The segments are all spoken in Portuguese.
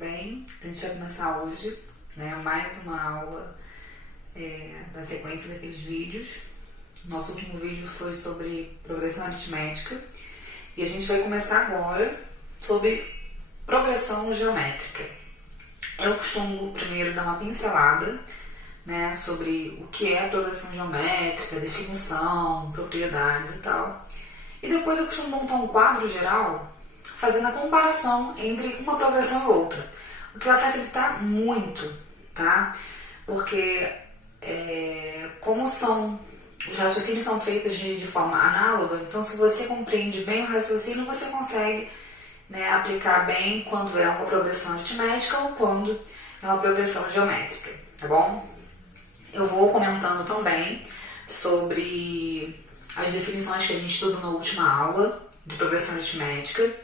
bem? Então a gente vai começar hoje, né, mais uma aula da sequência daqueles vídeos. Nosso último vídeo foi sobre progressão aritmética e a gente vai começar agora sobre progressão geométrica. Eu costumo primeiro dar uma pincelada, né, sobre o que é progressão geométrica, definição, propriedades e tal. E depois eu costumo montar um quadro geral fazendo a comparação entre uma progressão e outra, o que vai facilitar muito, tá? Porque como os raciocínios são feitos de forma análoga, então se você compreende bem o raciocínio, você consegue, né, aplicar bem quando é uma progressão aritmética ou quando é uma progressão geométrica, tá bom? Eu vou comentando também sobre as definições que a gente estudou na última aula de progressão aritmética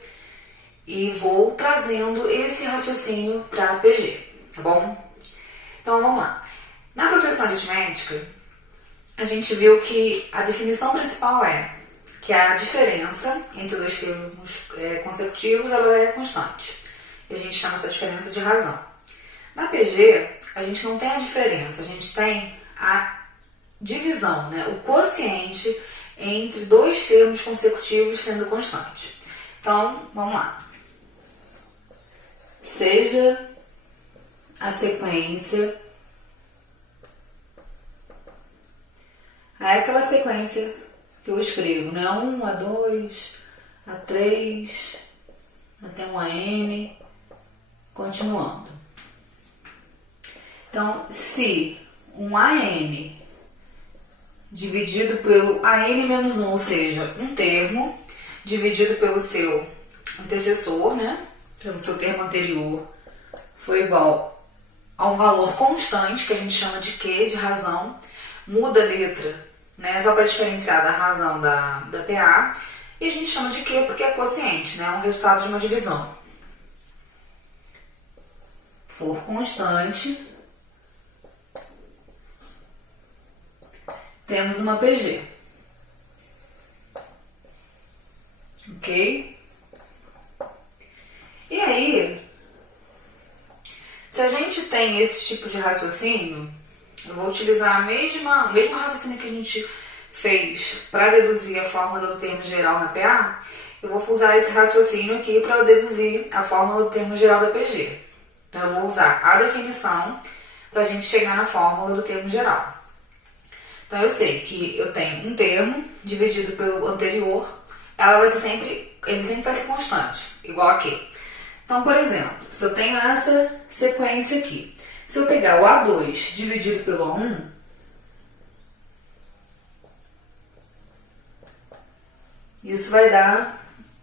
e vou trazendo esse raciocínio para a PG, tá bom? Então vamos lá. Na progressão aritmética, a gente viu que a definição principal é que a diferença entre dois termos consecutivos ela é constante. E a gente chama essa diferença de razão. Na PG, a gente não tem a diferença, a gente tem a divisão, né? O quociente entre dois termos consecutivos sendo constante. Então, vamos lá. Seja a sequência, é aquela sequência que eu escrevo, né? 1, A2, A3, até um AN, continuando. Então, se um AN dividido pelo AN menos 1, ou seja, um termo dividido pelo seu antecessor, né? Pelo seu termo anterior, foi igual a um valor constante, que a gente chama de Q, de razão, muda a letra, né? Só para diferenciar da razão da PA, e a gente chama de Q porque é quociente, né? É um resultado de uma divisão. For constante, temos uma PG. Ok? E aí, se a gente tem esse tipo de raciocínio, eu vou utilizar o mesmo raciocínio que a gente fez para deduzir a fórmula do termo geral na PA, eu vou usar esse raciocínio aqui para deduzir a fórmula do termo geral da PG. Então, eu vou usar a definição para a gente chegar na fórmula do termo geral. Então, eu sei que eu tenho um termo dividido pelo anterior, ele sempre vai ser constante, igual a Q. Então, por exemplo, se eu tenho essa sequência aqui, se eu pegar o A2 dividido pelo A1, isso vai dar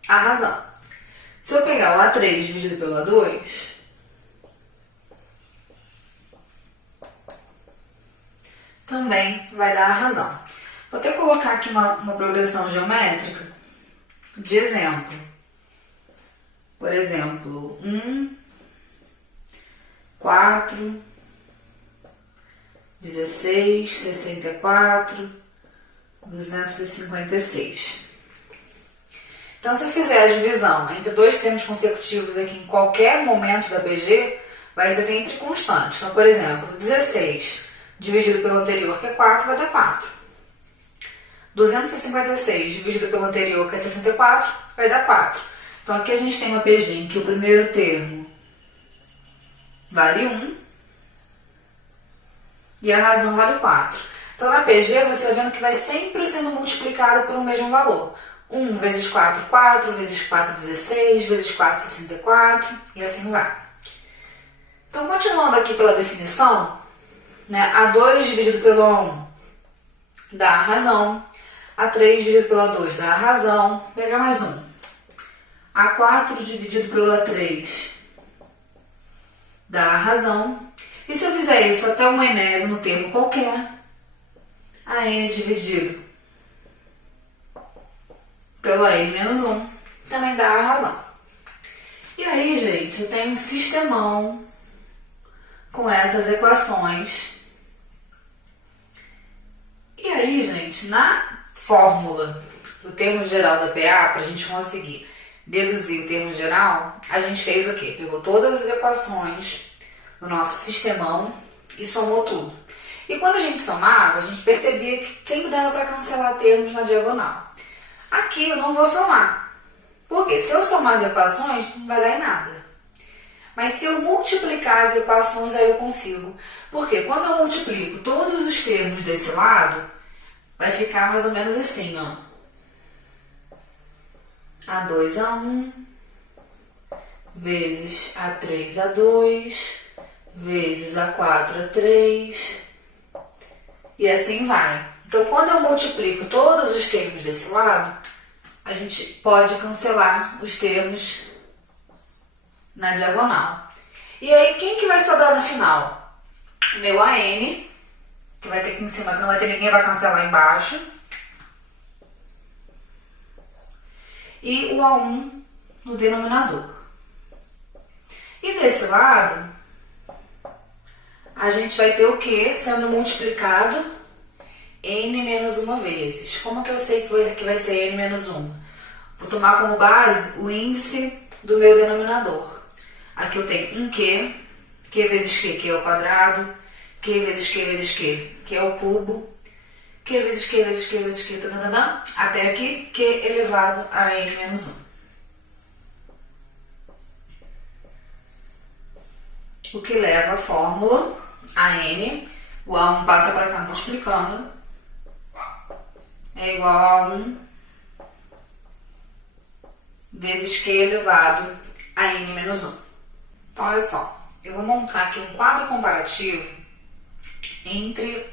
a razão. Se eu pegar o A3 dividido pelo A2, também vai dar a razão. Vou até colocar aqui uma progressão geométrica de exemplo. Por exemplo, 1, 4, 16, 64, 256. Então, se eu fizer a divisão entre dois termos consecutivos aqui em qualquer momento da PG, vai ser sempre constante. Então, por exemplo, 16 dividido pelo anterior, que é 4, vai dar 4. 256 dividido pelo anterior, que é 64, vai dar 4. Então, aqui a gente tem uma PG em que o primeiro termo vale 1 e a razão vale 4. Então, na PG, você vai vendo que vai sempre sendo multiplicado por um mesmo valor. 1 vezes 4, 4, vezes 4, 16, vezes 4, 64, e assim vai. Então, continuando aqui pela definição, né, A2 dividido pelo A1 dá a razão, A3 dividido pelo A2 dá a razão, vou pegar mais um. A4 dividido pelo A3 dá a razão. E se eu fizer isso até um enésimo termo qualquer, AN dividido pelo AN menos 1 também dá a razão. E aí, gente, eu tenho um sistemão com essas equações. E aí, gente, na fórmula do termo geral da PA, para a gente conseguir deduzir o termo geral, a gente fez o quê? Pegou todas as equações do nosso sistemão e somou tudo. E quando a gente somava, a gente percebia que sempre dava para cancelar termos na diagonal. Aqui eu não vou somar, porque se eu somar as equações, não vai dar em nada. Mas se eu multiplicar as equações, aí eu consigo. Porque quando eu multiplico todos os termos desse lado, vai ficar mais ou menos assim, ó. A2A1 vezes A3A2 vezes A4A3 e assim vai. Então, quando eu multiplico todos os termos desse lado, a gente pode cancelar os termos na diagonal. E aí, quem que vai sobrar no final? O meu AN, que vai ter aqui em cima, que não vai ter ninguém para cancelar embaixo. E o A1 no denominador. E desse lado, a gente vai ter o que sendo multiplicado n menos uma vezes. Como que eu sei que vai ser n menos 1? Vou tomar como base o índice do meu denominador. Aqui eu tenho um q vezes q é o quadrado, q vezes q vezes q é o cubo, q vezes q vezes q vezes q, até aqui, q elevado a n menos 1. O que leva a fórmula a n, o A1 passa para cá multiplicando, é igual a 1 vezes q elevado a n menos 1. Então, olha só, eu vou montar aqui um quadro comparativo entre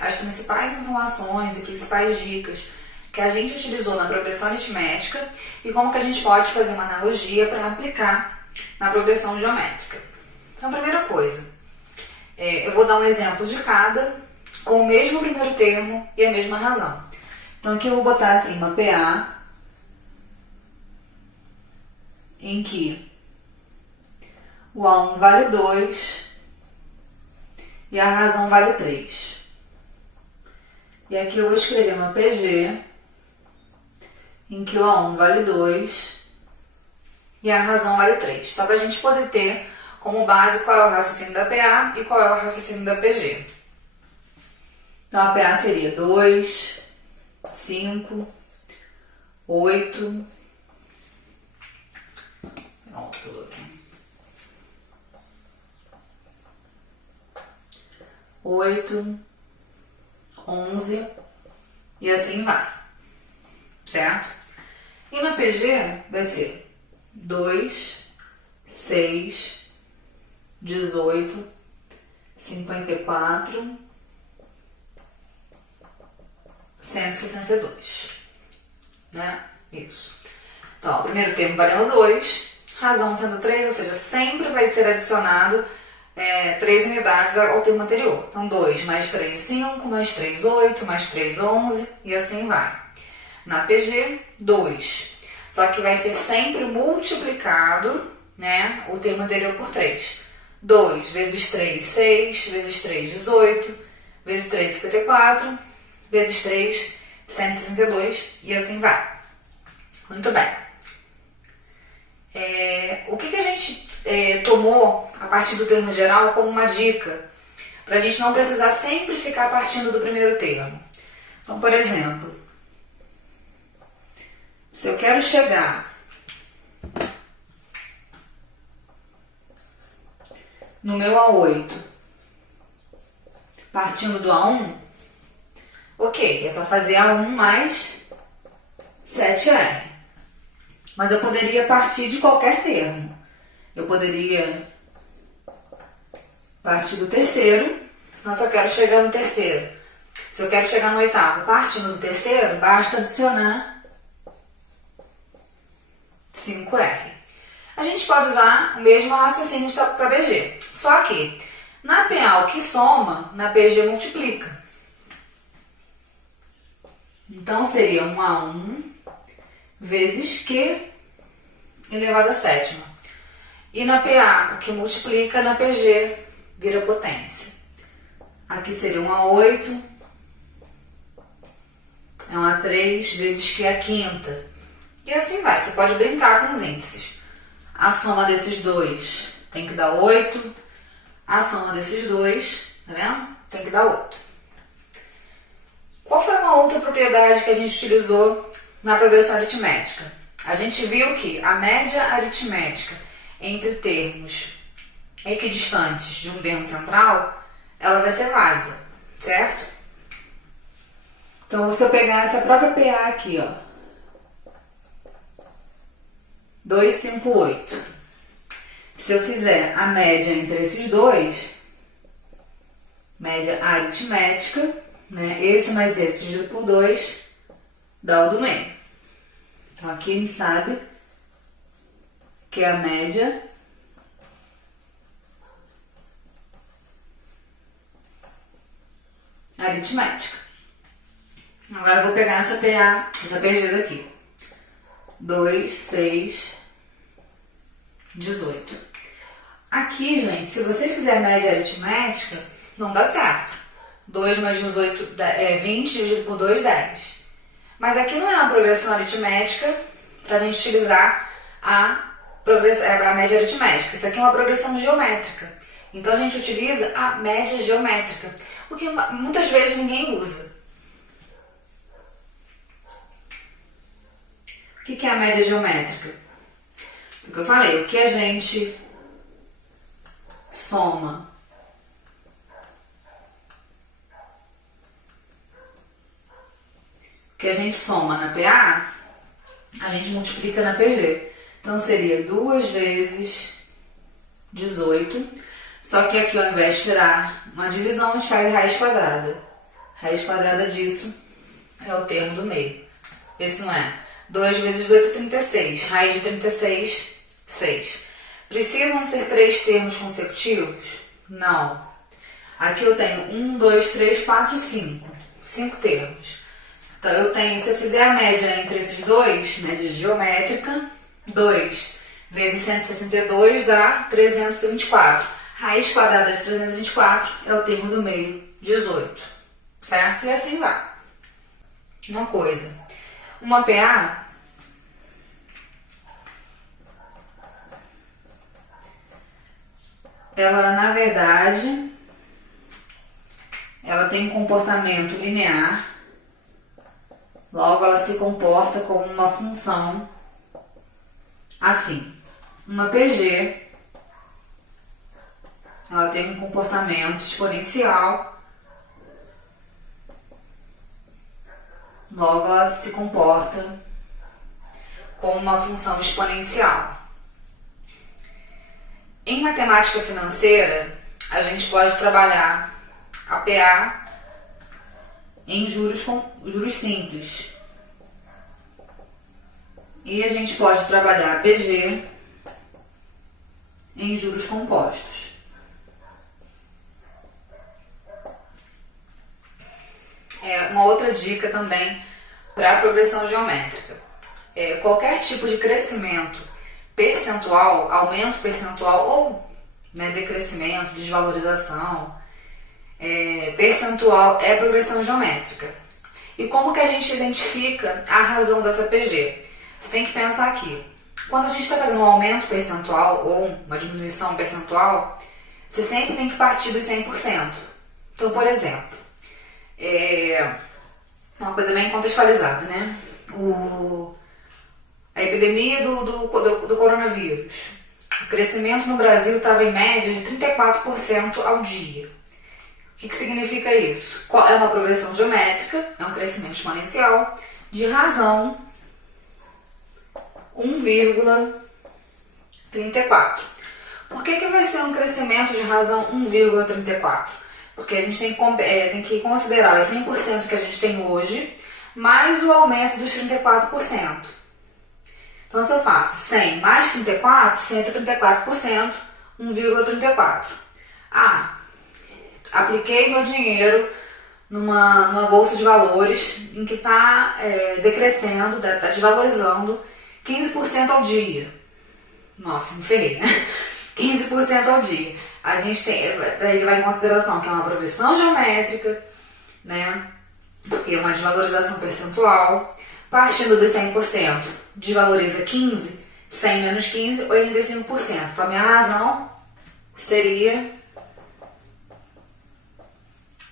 as principais informações e principais dicas que a gente utilizou na progressão aritmética e como que a gente pode fazer uma analogia para aplicar na progressão geométrica. Então, a primeira coisa, eu vou dar um exemplo de cada com o mesmo primeiro termo e a mesma razão. Então, aqui eu vou botar assim uma PA em que o A1 vale 2 e a razão vale 3. E aqui eu vou escrever uma PG em que o A1 vale 2 e a razão vale 3. Só para a gente poder ter como base qual é o raciocínio da PA e qual é o raciocínio da PG. Então, a PA seria 2, 5, 8... Outro aqui. 8, 11 e assim vai, certo? E na PG vai ser 2, 6, 18, 54, 162, né? Isso. Então, o primeiro termo valendo 2, razão sendo 3, ou seja, sempre vai ser adicionado 3 unidades ao termo anterior. Então, 2 mais 3, 5, mais 3, 8, mais 3, 11 e assim vai. Na PG, 2. Só que vai ser sempre multiplicado, né, o termo anterior por 3. 2 vezes 3, 6, vezes 3, 18, vezes 3, 54, vezes 3, 162 e assim vai. Muito bem. O que a gente tomou a partir do termo geral como uma dica para a gente não precisar sempre ficar partindo do primeiro termo? Então, por exemplo, se eu quero chegar no meu A8 partindo do A1, ok, é só fazer A1 mais 7R. Mas eu poderia partir de qualquer termo. Eu poderia partir do terceiro, então se eu quero chegar no terceiro. Se eu quero chegar no oitavo partindo do terceiro, basta adicionar 5R. A gente pode usar o mesmo raciocínio para PG. Só que na PA o que soma, na PG multiplica. Então seria um A1 vezes Q elevado a sétima. E na PA, o que multiplica, na PG vira potência. Aqui seria um A8, é um A3 vezes Q a quinta. E assim vai, você pode brincar com os índices. A soma desses dois tem que dar 8. A soma desses dois, tá vendo? Tem que dar 8. Qual foi uma outra propriedade que a gente utilizou na progressão aritmética? A gente viu que a média aritmética entre termos equidistantes de um termo central, ela vai ser válida, certo? Então, se eu pegar essa própria PA aqui, ó, 258. Se eu fizer a média entre esses dois, média aritmética, né? Esse mais esse dividido por 2 dá o do meio. Então, aqui a gente sabe que é a média aritmética. Agora eu vou pegar essa PA, essa PG daqui. 2, 6, 18. Aqui, gente, se você fizer a média aritmética, não dá certo. 2 mais 18 é 20, dividido por 2, 10. Mas aqui não é uma progressão aritmética para a gente utilizar a média aritmética. Isso aqui é uma progressão geométrica. Então a gente utiliza a média geométrica, o que muitas vezes ninguém usa. O que é a média geométrica? Porque eu falei, o que a gente soma na PA, a gente multiplica na PG. Então seria 2 vezes 18, só que aqui ao invés de tirar uma divisão, a gente faz raiz quadrada. Raiz quadrada disso é o termo do meio. Esse não é. 2 vezes 18 é 36. Raiz de 36, 6. Precisam ser 3 termos consecutivos? Não. Aqui eu tenho 1, 2, 3, 4, 5. 5 termos. Então eu tenho, se eu fizer a média entre esses dois, média geométrica, 2 vezes 162 dá 324. Raiz quadrada de 324 é o termo do meio, 18. Certo? E assim vai. Uma coisa. Uma PA ela, na verdade, ela tem um comportamento linear, logo ela se comporta como uma função afim. Uma PG, ela tem um comportamento exponencial, logo ela se comporta como uma função exponencial. Em matemática financeira, a gente pode trabalhar a PA em juros simples. E a gente pode trabalhar a PG em juros compostos. Uma outra dica também para a progressão geométrica. Qualquer tipo de crescimento percentual, aumento percentual ou decrescimento, desvalorização, percentual é progressão geométrica. E como que a gente identifica a razão dessa PG? Você tem que pensar aqui. Quando a gente está fazendo um aumento percentual ou uma diminuição percentual, você sempre tem que partir dos 100%. Então, por exemplo, uma coisa bem contextualizada, né? A epidemia do coronavírus. O crescimento no Brasil estava em média de 34% ao dia. O que significa isso? É uma progressão geométrica, é um crescimento exponencial de razão 1,34. Por que vai ser um crescimento de razão 1,34? Porque a gente tem que considerar os 100% que a gente tem hoje, mais o aumento dos 34%. Então, se eu faço 100 mais 34, 134%, 1,34. Apliquei meu dinheiro numa bolsa de valores em que está decrescendo, está desvalorizando 15% ao dia. Nossa, me ferrei, né? 15% ao dia. A gente ele vai em consideração que é uma progressão geométrica, né? Porque é uma desvalorização percentual. Partindo dos 100%, desvaloriza 15, 100 menos 15, 85%. Então, a minha razão seria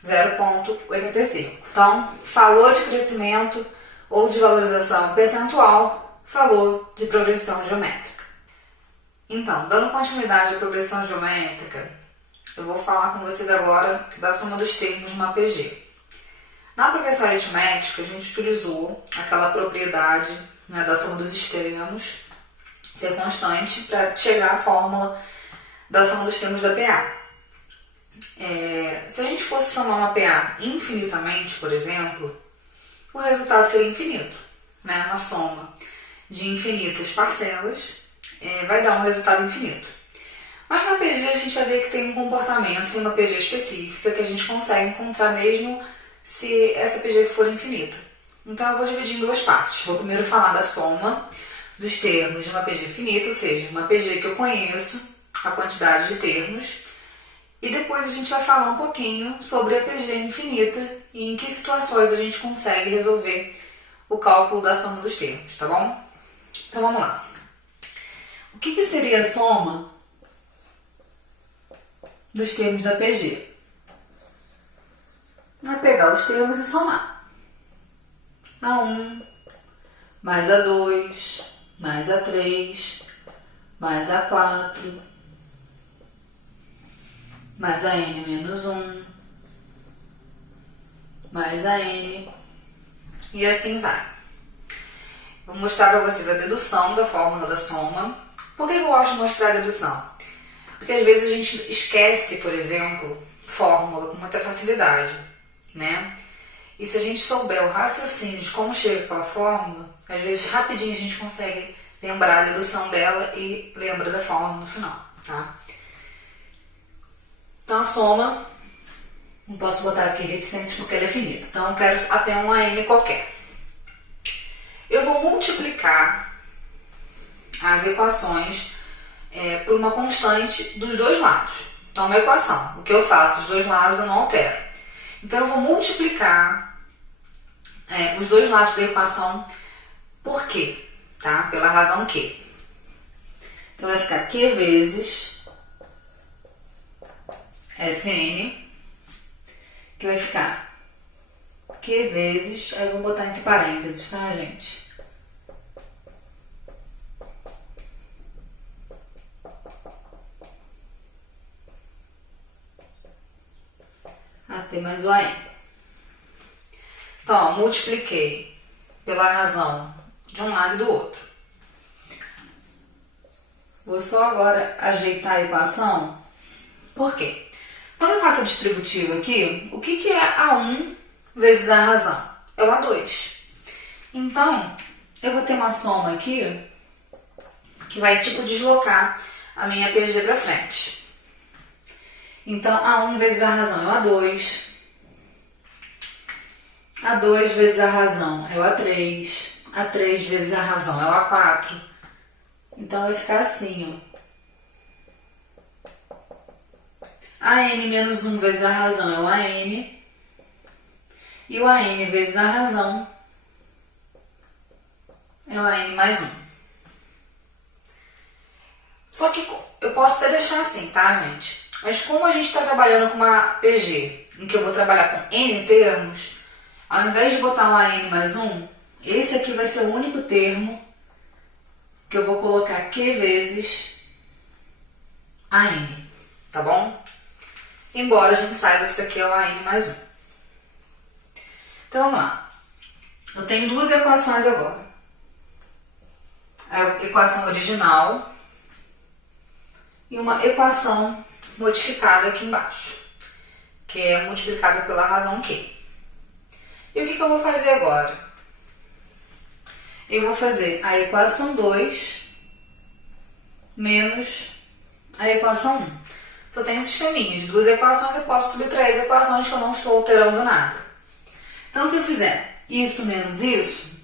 0,85. Então, falou de crescimento ou de valorização percentual, falou de progressão geométrica. Então, dando continuidade à progressão geométrica, eu vou falar com vocês agora da soma dos termos de uma PG. Na progressão aritmética, a gente utilizou aquela propriedade, né, da soma dos extremos ser constante para chegar à fórmula da soma dos termos da PA. Se a gente fosse somar uma PA infinitamente, por exemplo, o resultado seria infinito, né? Uma soma de infinitas parcelas vai dar um resultado infinito. Mas na PG a gente vai ver que tem um comportamento, tem uma PG específica que a gente consegue encontrar mesmo se essa PG for infinita. Então eu vou dividir em duas partes. Vou primeiro falar da soma dos termos de uma PG finita, ou seja, uma PG que eu conheço a quantidade de termos, e depois a gente vai falar um pouquinho sobre a PG infinita e em que situações a gente consegue resolver o cálculo da soma dos termos, tá bom? Então vamos lá. O que seria a soma dos termos da PG? É pegar os termos e somar. A1 mais A2 mais A3 mais A4 mais a n menos 1, mais a n, e assim vai. Vou mostrar para vocês a dedução da fórmula da soma. Por que eu gosto de mostrar a dedução? Porque às vezes a gente esquece, por exemplo, fórmula com muita facilidade, né? E se a gente souber o raciocínio de como chega aquela fórmula, às vezes rapidinho a gente consegue lembrar a dedução dela e lembra da fórmula no final, tá? Então a soma, não posso botar aqui reticências porque ela é finita, então eu quero até uma n qualquer. Eu vou multiplicar as equações por uma constante dos dois lados. Então é uma equação, o que eu faço dos dois lados eu não altero. Então eu vou multiplicar os dois lados da equação por quê? Tá? Pela razão que. Então vai ficar q vezes Sn, que vai ficar Q vezes, aí eu vou botar entre parênteses, tá, gente? AT mais o AN. Então, ó, multipliquei pela razão de um lado e do outro. Vou só agora ajeitar a equação. Por quê? Quando eu faço a distributiva aqui, o que é A1 vezes a razão? É o A2. Então, eu vou ter uma soma aqui que vai tipo deslocar a minha PG para frente. Então, A1 vezes a razão é o A2. A2 vezes a razão é o A3. A3 vezes a razão é o A4. Então, vai ficar assim, ó. AN menos 1 vezes a razão é o AN, e o AN vezes a razão é o AN mais 1. Só que eu posso até deixar assim, tá, gente? Mas como a gente está trabalhando com uma PG, em que eu vou trabalhar com N termos, ao invés de botar um AN mais 1, esse aqui vai ser o único termo que eu vou colocar Q vezes AN, tá bom? Embora a gente saiba que isso aqui é o AN mais 1. Então, vamos lá. Eu tenho duas equações agora. A equação original e uma equação modificada aqui embaixo, que é multiplicada pela razão Q. E o que eu vou fazer agora? Eu vou fazer a equação 2 menos a equação 1. Se eu tenho um sisteminha de duas equações, eu posso subtrair as equações que eu não estou alterando nada. Então, se eu fizer isso menos isso,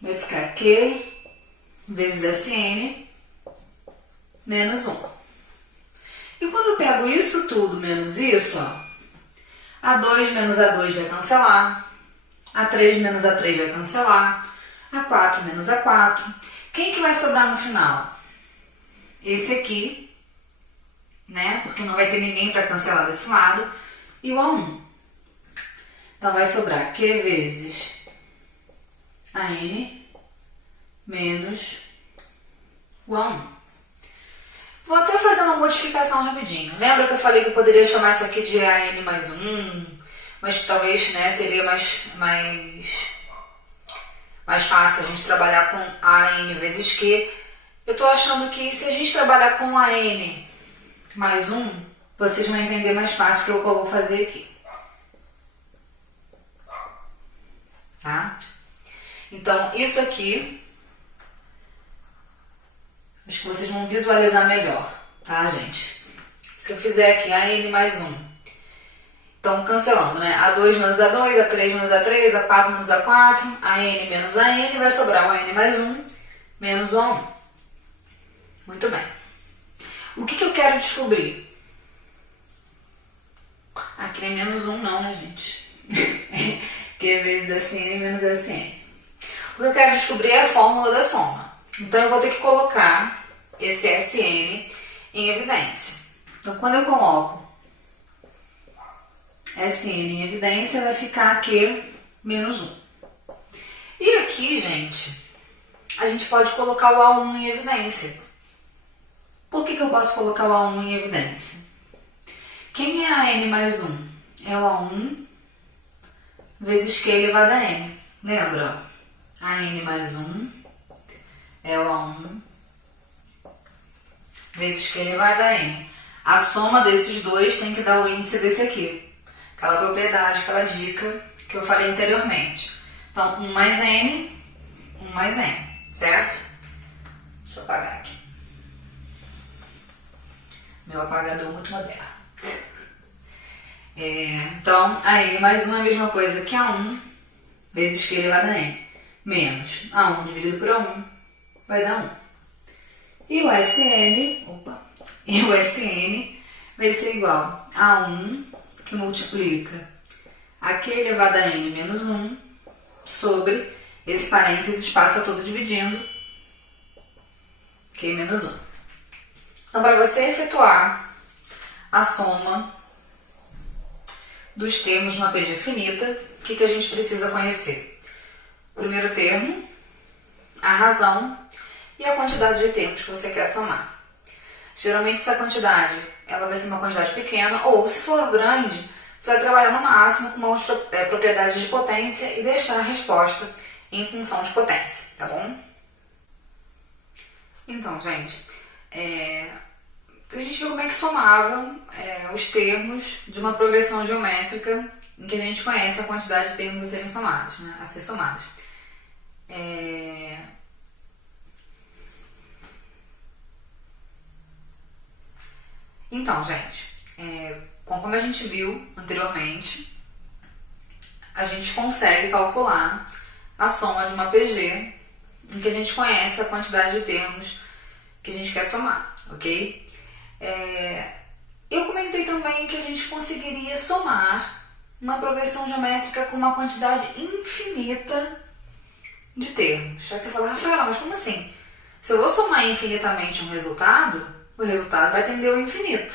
vai ficar Q vezes Sn menos 1. E quando eu pego isso tudo menos isso, ó, A2 menos A2 vai cancelar, A3 menos A3 vai cancelar. A4 menos A4. Quem que vai sobrar no final? Esse aqui, né? Porque não vai ter ninguém para cancelar desse lado. E o A1. Então vai sobrar Q vezes AN menos o A1. Vou até fazer uma modificação rapidinho. Lembra que eu falei que eu poderia chamar isso aqui de AN mais 1? Mas que talvez, né, seria mais fácil a gente trabalhar com AN vezes Q. Eu tô achando que se a gente trabalhar com AN mais 1, vocês vão entender mais fácil o que eu vou fazer aqui. Tá? Então, isso aqui, acho que vocês vão visualizar melhor, tá, gente? Se eu fizer aqui AN mais 1, então cancelando, né? A2 menos A2, A3 menos A3, A4 menos A4, AN menos AN, vai sobrar o AN mais 1 menos o A1. Muito bem. O que eu quero descobrir? Aqui nem menos 1 não, né, gente? Q vezes SN menos SN. O que eu quero descobrir é a fórmula da soma. Então eu vou ter que colocar esse SN em evidência. Então quando eu coloco SN em evidência, vai ficar Q menos 1. E aqui, gente, a gente pode colocar o A1 em evidência. Por que eu posso colocar o A1 em evidência? Quem é a N mais 1? É o A1 vezes Q elevado a N. Lembra? A N mais 1 é o A1 vezes Q elevado a N. A soma desses dois tem que dar o índice desse aqui. Aquela propriedade, aquela dica que eu falei anteriormente. Então, 1 mais N, certo? Deixa eu apagar aqui. Meu apagador muito moderno. Então, a N mais 1 é a mesma coisa que A1 vezes Q elevado a N. Menos A1 dividido por A1 vai dar 1. E o SN, vai ser igual a 1 que multiplica a Q elevado a N menos 1 sobre esse parênteses, passa todo dividindo Q menos 1. Então, para você efetuar a soma dos termos de uma PG finita, o que a gente precisa conhecer? O primeiro termo, a razão e a quantidade de termos que você quer somar. Geralmente essa quantidade ela vai ser uma quantidade pequena, ou se for grande, você vai trabalhar no máximo com uma propriedade de potência e deixar a resposta em função de potência, tá bom? Então, gente, a gente viu como é que somava os termos de uma progressão geométrica em que a gente conhece a quantidade de termos a serem somados, né? A ser somados. Então, gente, conforme a gente viu anteriormente, a gente consegue calcular a soma de uma PG em que a gente conhece a quantidade de termos que a gente quer somar, ok? Eu comentei também que a gente conseguiria somar uma progressão geométrica com uma quantidade infinita de termos. Aí você fala, Rafaela, mas como assim? Se eu vou somar infinitamente um resultado, o resultado vai tender ao infinito,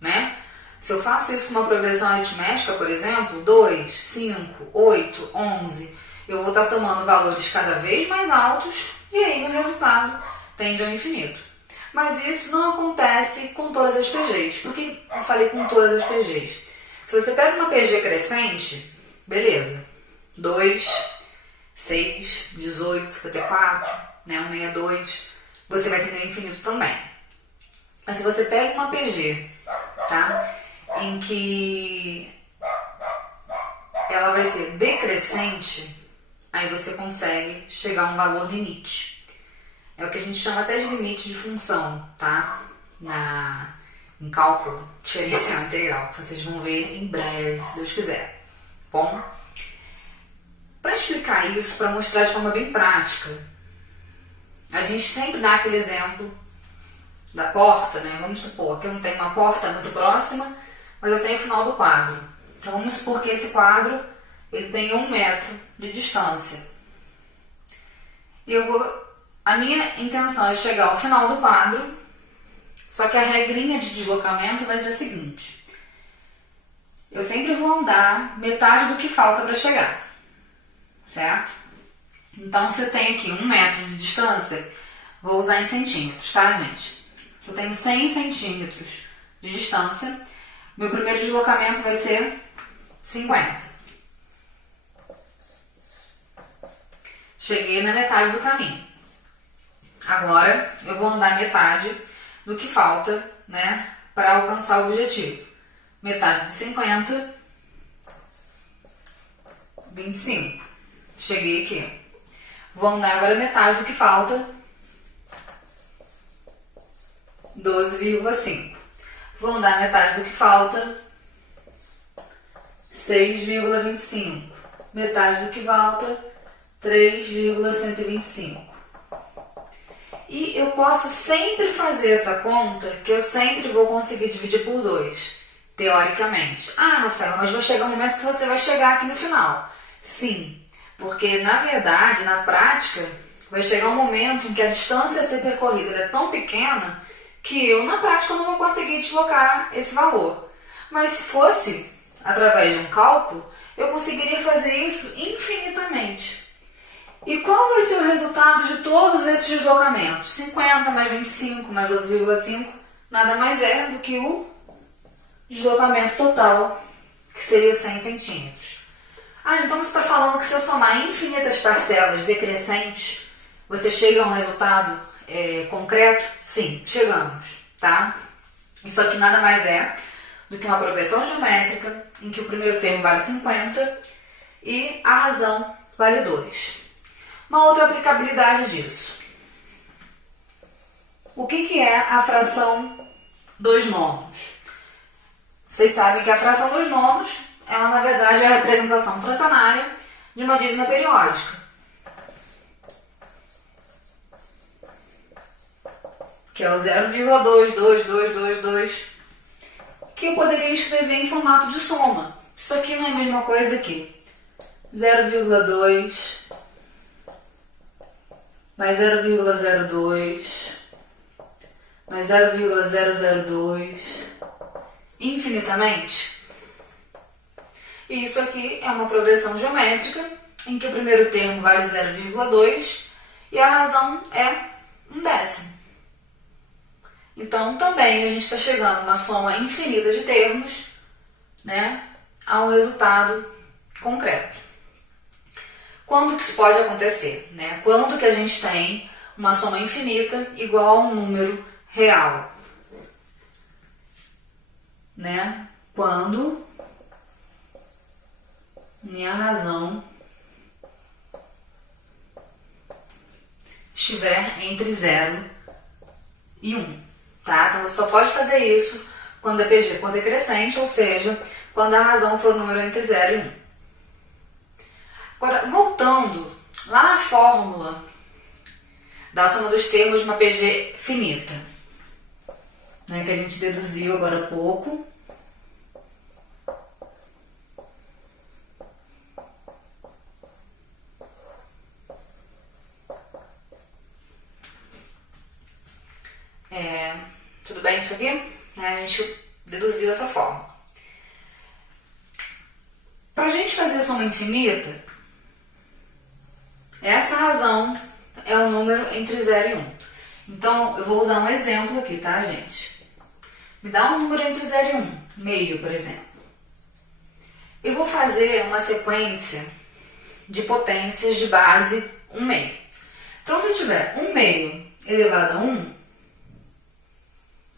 né? Se eu faço isso com uma progressão aritmética, por exemplo, 2, 5, 8, 11, eu vou estar somando valores cada vez mais altos e aí o resultado tende ao infinito. Mas isso não acontece com todas as PGs. Por que eu falei com todas as PGs? Se você pega uma PG crescente, beleza, 2, 6, 18, 54, né, 162, você vai tender ao infinito também. Mas se você pega uma PG, tá, em que ela vai ser decrescente, aí você consegue chegar a um valor limite. É o que a gente chama até de limite de função, tá? Em cálculo diferencial integral, que vocês vão ver em breve, se Deus quiser. Bom, para explicar isso, para mostrar de forma bem prática, a gente sempre dá aquele exemplo da porta, né? Vamos supor que eu não tenho uma porta muito próxima, mas eu tenho o final do quadro. Então vamos supor que esse quadro ele tem 1 metro de distância. E a minha intenção é chegar ao final do quadro, só que a regrinha de deslocamento vai ser a seguinte: eu sempre vou andar metade do que falta para chegar, certo? Então, se eu tenho aqui 1 metro de distância, vou usar em centímetros, tá, gente? Se eu tenho 100 centímetros de distância, meu primeiro deslocamento vai ser 50. Cheguei na metade do caminho. Agora, eu vou andar metade do que falta, né, para alcançar o objetivo. Metade de 50, 25. Cheguei aqui. Vou andar agora metade do que falta, 12,5. Vou andar metade do que falta, 6,25. Metade do que falta, 3,125. E eu posso sempre fazer essa conta, que eu sempre vou conseguir dividir por 2, teoricamente. Ah, Rafaela, mas vai chegar um momento que você vai chegar aqui no final. Sim, porque na verdade, na prática, vai chegar um momento em que a distância a ser percorrida é tão pequena que eu, na prática, não vou conseguir deslocar esse valor. Mas se fosse através de um cálculo, eu conseguiria fazer isso infinitamente. E qual vai ser o resultado de todos esses deslocamentos? 50 mais 25 mais 12,5 nada mais é do que o deslocamento total, que seria 100 centímetros. Ah, então você está falando que se eu somar infinitas parcelas decrescentes, você chega a um resultado concreto? Sim, chegamos, tá? Isso aqui nada mais é do que uma progressão geométrica em que o primeiro termo vale 50 e a razão vale 2. Uma outra aplicabilidade disso. O que é a fração 2 nonos? Vocês sabem que a fração 2 nonos, ela na verdade é a representação fracionária de uma dízima periódica. Que é o 0,22222, que eu poderia escrever em formato de soma. Isso aqui não é a mesma coisa que 0,2 mais 0,02 mais 0,002 infinitamente. E isso aqui é uma progressão geométrica em que o primeiro termo vale 0,2 e a razão é 1/10. Então também a gente está chegando a uma soma infinita de termos, né, a um resultado concreto. Quando que isso pode acontecer? Né? Quando que a gente tem uma soma infinita igual a um número real? Né? Quando minha razão estiver entre 0 e 1. Tá? Então você só pode fazer isso quando a PG for decrescente, ou seja, quando a razão for um número entre 0 e 1. Agora, voltando lá na fórmula da soma dos termos de uma PG finita, né, que a gente deduziu agora há pouco. Tudo bem isso aqui? A gente deduziu essa fórmula. Para a gente fazer a soma infinita, essa razão é o número entre 0 e 1. Então, eu vou usar um exemplo aqui, tá, gente? Me dá um número entre 0 e 1, meio, por exemplo. Eu vou fazer uma sequência de potências de base 1 meio. Então, se eu tiver 1 meio elevado a 1,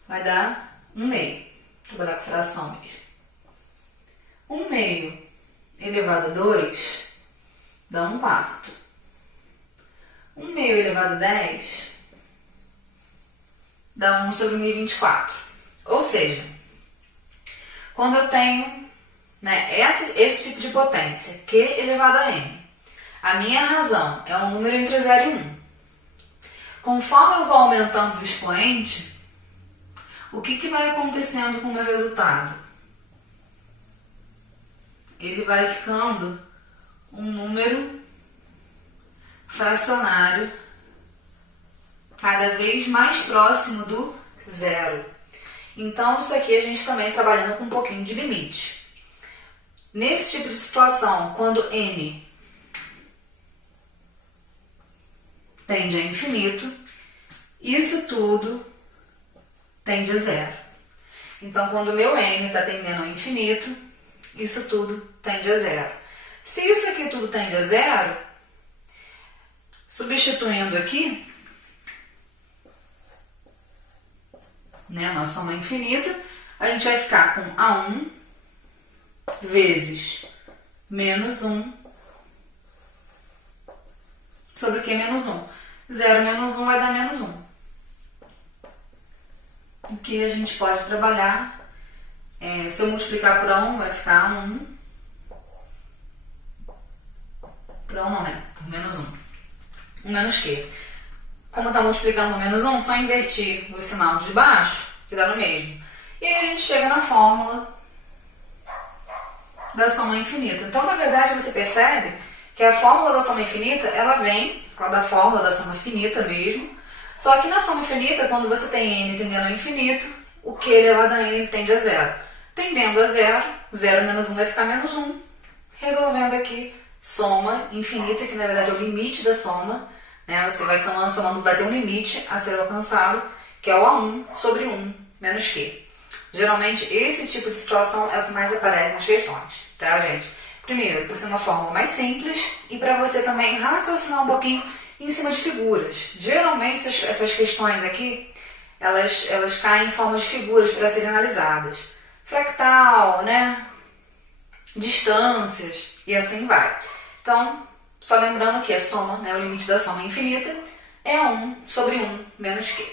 vai dar 1 meio. Vou trabalhar com fração mesmo. 1 meio elevado a 2 dá 1 quarto. 1 meio elevado a 10 dá 1 sobre 1024. Ou seja, quando eu tenho, né, esse tipo de potência, Q elevado a n, a minha razão é um número entre 0 e 1. Conforme eu vou aumentando o expoente, o que vai acontecendo com o meu resultado? Ele vai ficando um número fracionário cada vez mais próximo do zero. Então, isso aqui a gente também trabalhando com um pouquinho de limite. Nesse tipo de situação, quando n tende a infinito, isso tudo tende a zero. Então, quando o meu n está tendendo a infinito, isso tudo tende a zero. Se isso aqui tudo tende a zero, substituindo aqui, né, uma soma infinita, a gente vai ficar com A1 vezes menos 1 sobre o que menos 1? 0 menos 1 vai dar menos 1. O que a gente pode trabalhar, se eu multiplicar por A1, vai ficar A1. Por A1 não, né? Por menos 1. 1 menos Q. Como está multiplicando por menos 1, só invertir o sinal de baixo, que dá no mesmo. E aí a gente chega na fórmula da soma infinita. Então, na verdade, você percebe que a fórmula da soma infinita, ela vem da fórmula da soma finita mesmo. Só que na soma infinita, quando você tem n tendendo a infinito, o Q elevado a n tende a zero. Tendendo a zero, 0 menos 1 vai ficar menos 1. Resolvendo aqui, soma infinita, que na verdade é o limite da soma. Né? Você vai somando, somando, vai ter um limite a ser alcançado, que é o A1 sobre 1 menos Q. Geralmente, esse tipo de situação é o que mais aparece nas questões, tá, gente? Primeiro, por ser uma fórmula mais simples e para você também raciocinar um pouquinho em cima de figuras. Geralmente, essas questões aqui, elas caem em formas de figuras para serem analisadas. Fractal, né? Distâncias e assim vai. Então, só lembrando que a soma, né, o limite da soma infinita, é 1 sobre 1 menos Q.